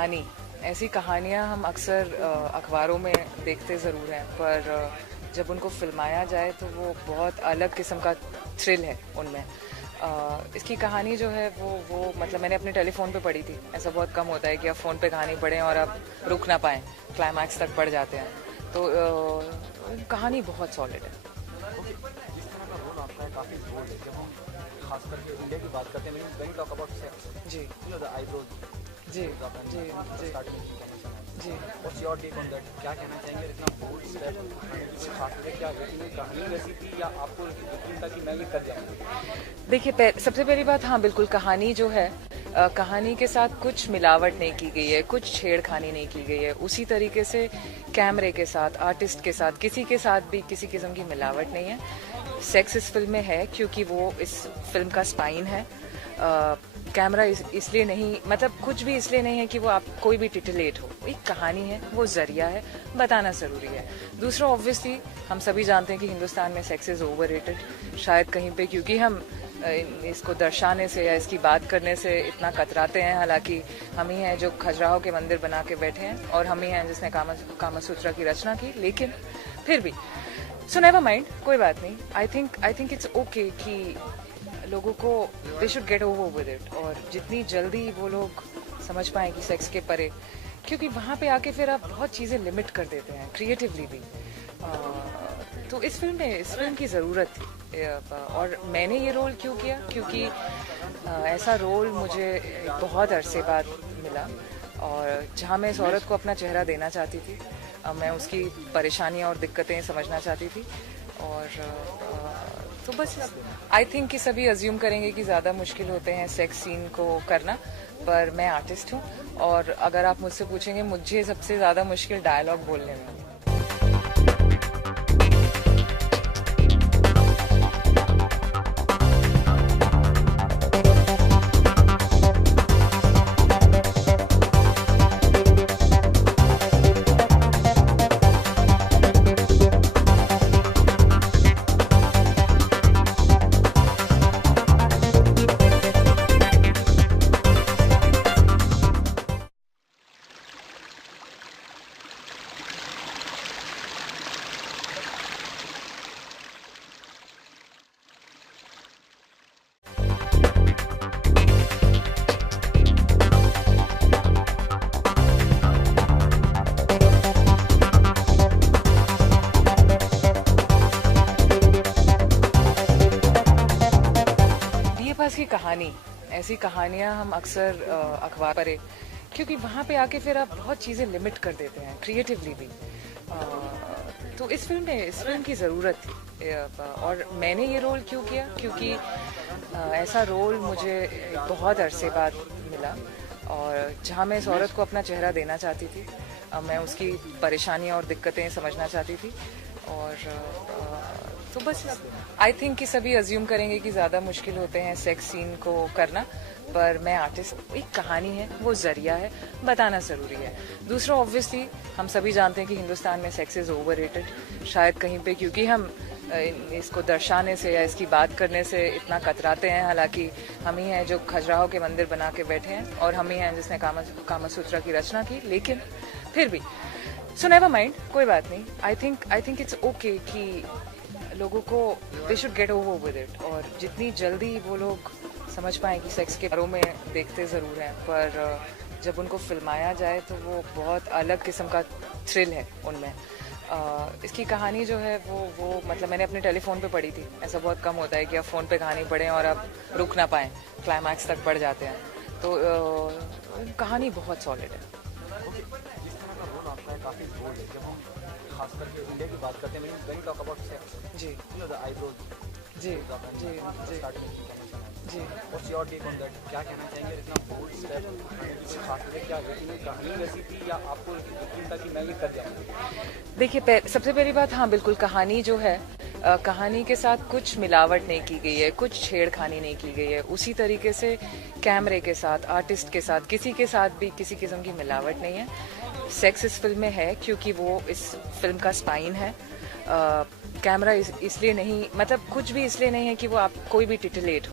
कहानी, ऐसी कहानियाँ हम अक्सर अखबारों में देखते ज़रूर हैं, पर जब उनको फिल्माया जाए तो वो बहुत अलग किस्म का थ्रिल है उनमें। इसकी कहानी जो है वो मतलब मैंने अपने टेलीफोन पे पढ़ी थी। ऐसा बहुत कम होता है कि आप फ़ोन पे कहानी पढ़ें और आप रुक ना पाएँ, क्लाइमैक्स तक पढ़ जाते हैं। तो कहानी बहुत सॉलिड है। ओके, जिस तरह का रोल आपका है काफ़ी बोल्ड है। जब हम खास करके इंडिया की बात करते हैं, when you talk about sex, जी यू नो द आईब्रोज, जी जी जी स्टार्टिंग में इन्फॉर्मेशन है। जी। What's your take on that? क्या कहना चाहेंगे इतना बोल्ड स्टेप उठाने के लिए? खास करके क्या इतनी कहानी वैसी थी या आपको यकीन था कि मैं ये कर जाऊँगा? देखिए, सबसे पहली बात, हाँ बिल्कुल, कहानी जो है कहानी के साथ कुछ मिलावट नहीं की गई है, कुछ छेड़खानी नहीं की गई है। उसी तरीके से कैमरे के साथ, आर्टिस्ट के साथ, किसी के साथ भी किसी किस्म की मिलावट नहीं है। सेक्स इस फिल्म में है क्योंकि वो इस फिल्म का स्पाइन है। कैमरा इसलिए नहीं, मतलब कुछ भी इसलिए नहीं है कि वो आप कोई भी टिटिलेट हो। एक कहानी है, वो जरिया है, बताना ज़रूरी है। दूसरा, ऑब्वियसली हम सभी जानते हैं कि हिंदुस्तान में सेक्स इज़ ओवररेटेड। शायद कहीं पे क्योंकि हम इसको दर्शाने से या इसकी बात करने से इतना कतराते हैं। हालांकि हम ही हैं जो खजुराहो के मंदिर बना के बैठे हैं, और हम ही हैं जिसने कामसूत्रा की रचना की। लेकिन फिर भी सो नेवर माइंड, कोई बात नहीं। आई थिंक इट्स ओके कि लोगों को they should get over with it, और जितनी जल्दी वो लोग समझ पाएं कि सेक्स के परे, क्योंकि वहाँ पे आके फिर आप बहुत चीज़ें लिमिट कर देते हैं क्रिएटिवली भी। तो इस फिल्म की ज़रूरत थी। और मैंने ये रोल क्यों किया, क्योंकि ऐसा रोल मुझे बहुत अरसे बाद मिला, और जहाँ मैं इस औरत को अपना चेहरा देना चाहती थी। मैं उसकी परेशानियाँ और दिक्कतें समझना चाहती थी। और तो बस आई थिंक कि सभी अज्यूम करेंगे कि ज़्यादा मुश्किल होते हैं सेक्स सीन को करना, पर मैं आर्टिस्ट हूँ, और अगर आप मुझसे पूछेंगे, मुझे सबसे ज़्यादा मुश्किल डायलॉग बोलने में। पास की कहानी, ऐसी कहानियाँ हम अक्सर अखबार पढ़े, क्योंकि वहाँ पे आके फिर आप बहुत चीज़ें लिमिट कर देते हैं क्रिएटिवली भी। तो इस फिल्म की ज़रूरत थी। और मैंने ये रोल क्यों किया, क्योंकि ऐसा रोल मुझे बहुत अरसे बाद मिला, और जहाँ मैं इस औरत को अपना चेहरा देना चाहती थी। मैं उसकी परेशानियाँ और दिक्कतें समझना चाहती थी। और तो बस आई थिंक कि सभी अज्यूम करेंगे कि ज़्यादा मुश्किल होते हैं सेक्स सीन को करना, पर मैं आर्टिस्ट। एक कहानी है, वो जरिया है, बताना ज़रूरी है। दूसरा, ऑब्वियसली हम सभी जानते हैं कि हिंदुस्तान में सेक्स इज़ ओवररेटेड। शायद कहीं पे क्योंकि हम इसको दर्शाने से या इसकी बात करने से इतना कतराते हैं। हालांकि हम ही हैं जो खजुराहो के मंदिर बना के बैठे हैं, और हम ही हैं जिसने कामसूत्रा की रचना की। लेकिन फिर भी सो नेवर माइंड, कोई बात नहीं। आई थिंक इट्स ओके कि लोगों को they should get over with it, और जितनी जल्दी वो लोग समझ पाएँ कि सेक्स के बारे में देखते ज़रूर हैं, पर जब उनको फिल्माया जाए तो वो बहुत अलग किस्म का थ्रिल है उनमें। इसकी कहानी जो है वो मतलब मैंने अपने टेलीफोन पे पढ़ी थी। ऐसा बहुत कम होता है कि आप फ़ोन पे कहानी पढ़ें और आप रुक ना पाएँ, क्लाइमैक्स तक पढ़ जाते हैं। तो कहानी बहुत सॉलिड है। ओके, जिस तरह का रोल आपका है काफ़ी बोल्ड है। जब हम खास करके इंडिया की बात करते हैं, when you talk about sex, जी यू नो द आईब्रोज, जी जी जी स्टार्टिंग में इन्फॉर्मेशन है। जी। What's your take on that? क्या कहना चाहेंगे इतना बोल्ड स्टेप उठाने के लिए? खास करके क्या इतनी कहानी वैसी थी या आपको यकीन था कि मैं ये कर जाऊँगा? देखिए, सबसे पहली बात, हाँ बिल्कुल, कहानी जो है कहानी के साथ कुछ मिलावट नहीं की गई है, कुछ छेड़खानी नहीं की गई है। उसी तरीके से कैमरे के साथ, आर्टिस्ट के साथ, किसी के साथ भी किसी किस्म की मिलावट नहीं है। सेक्स इस फिल्म में है क्योंकि वो इस फिल्म का स्पाइन है। कैमरा इसलिए नहीं, मतलब कुछ भी इसलिए नहीं है कि वो आप कोई भी टिटिलेट हो।